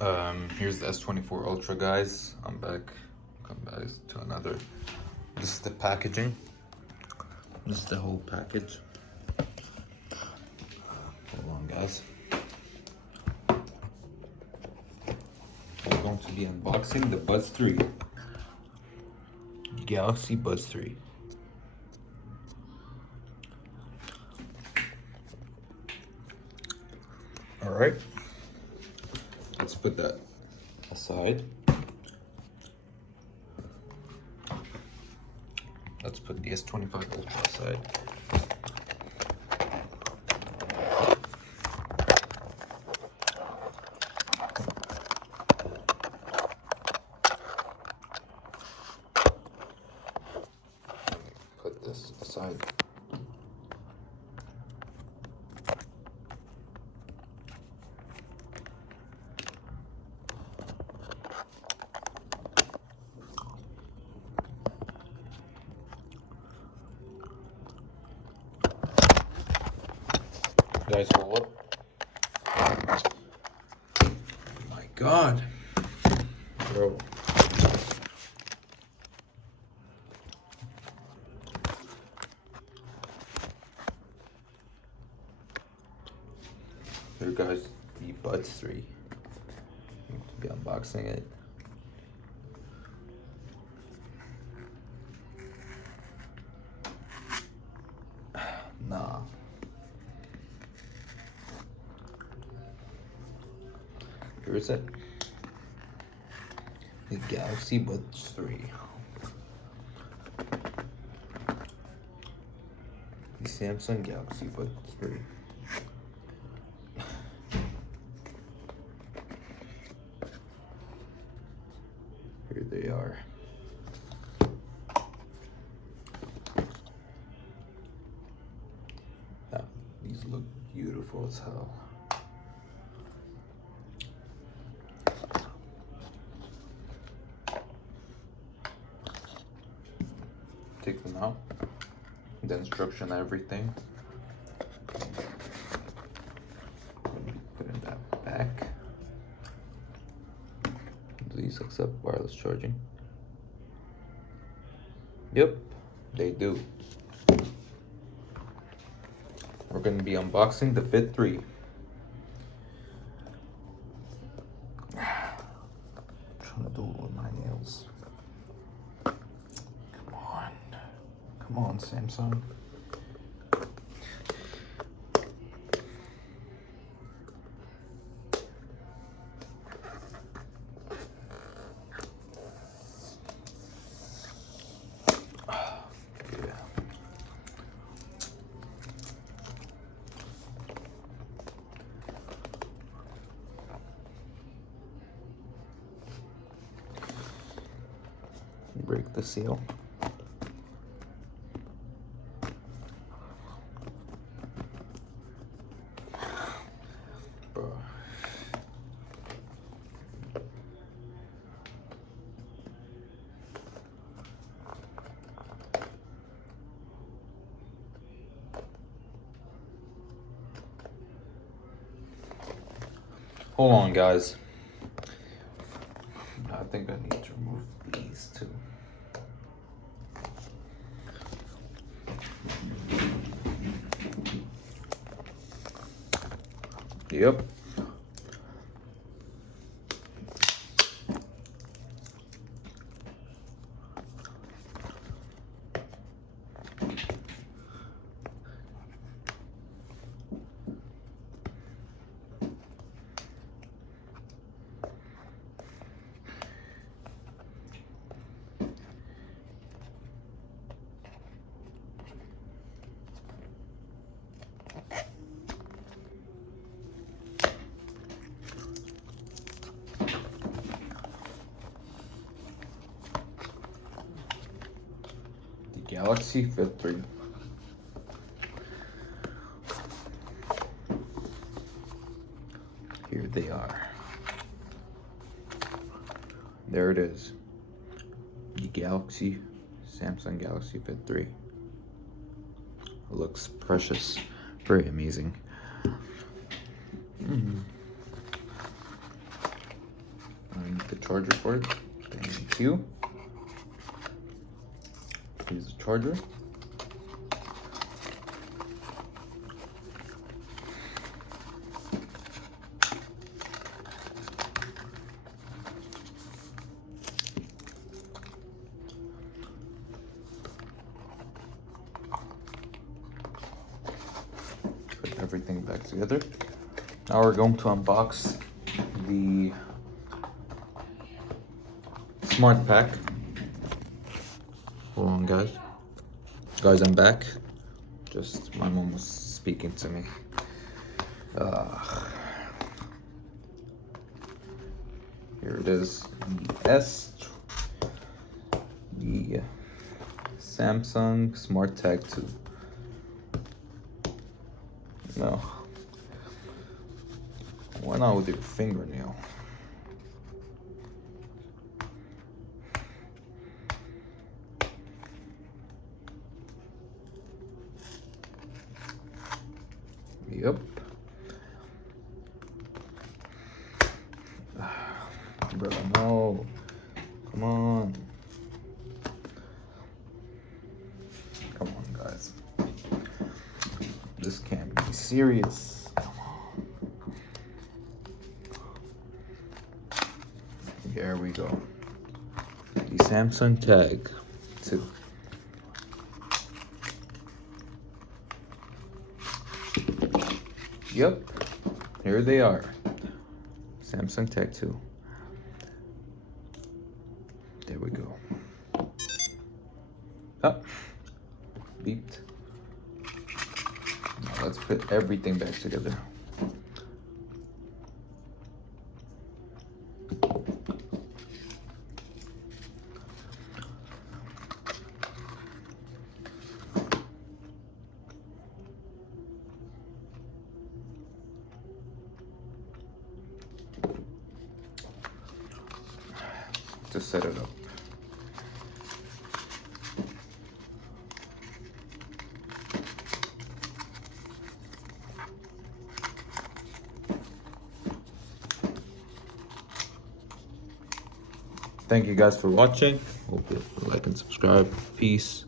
Here's the S24 Ultra, guys. I'm back. Come back to another. This is the packaging. This is the whole package. Hold on, guys. We're going to be unboxing the Buds 3. Galaxy Buds 3. Alright. Let's put that aside. Let's put the S25 Ultra aside. Put this aside. Guys, hold up. Oh my god. Bro. Here, guys, the Buds 3. Need to be unboxing it. Nah. Here is it. The Galaxy Buds 3. The Samsung Galaxy Buds 3. Here they are. Now, these look beautiful as hell. Take them out. The instruction, everything. Put in that back. Please accept wireless charging. Yep, they do. We're going to be unboxing the Fit 3. I'm trying to do it with my nails. Come on, Samsung. Yeah. Break the seal. Bro. Hold on, guys. I think I need to remove these too. Yep. Galaxy Fit 3. Here they are. There it is. The Samsung Galaxy Fit 3. It looks precious. Very amazing. the charger for it. Thank you. Here's the charger. Put everything back together. Now we're going to unbox the Smart Pack. Hold on, guys. Guys, I'm back. Just my mom was speaking to me. Here it is. The Samsung Smart Tag 2. No. Why not with your fingernail? Yep. Bro, no. Come on. Come on, guys. This can't be serious. Come on. Here we go. The Samsung Tag 2. Yep, here they are. Samsung Tag 2. There we go. Up. Beeped. Now let's put everything back together. To set it up. Thank you guys for watching. Hope you like and subscribe. Peace.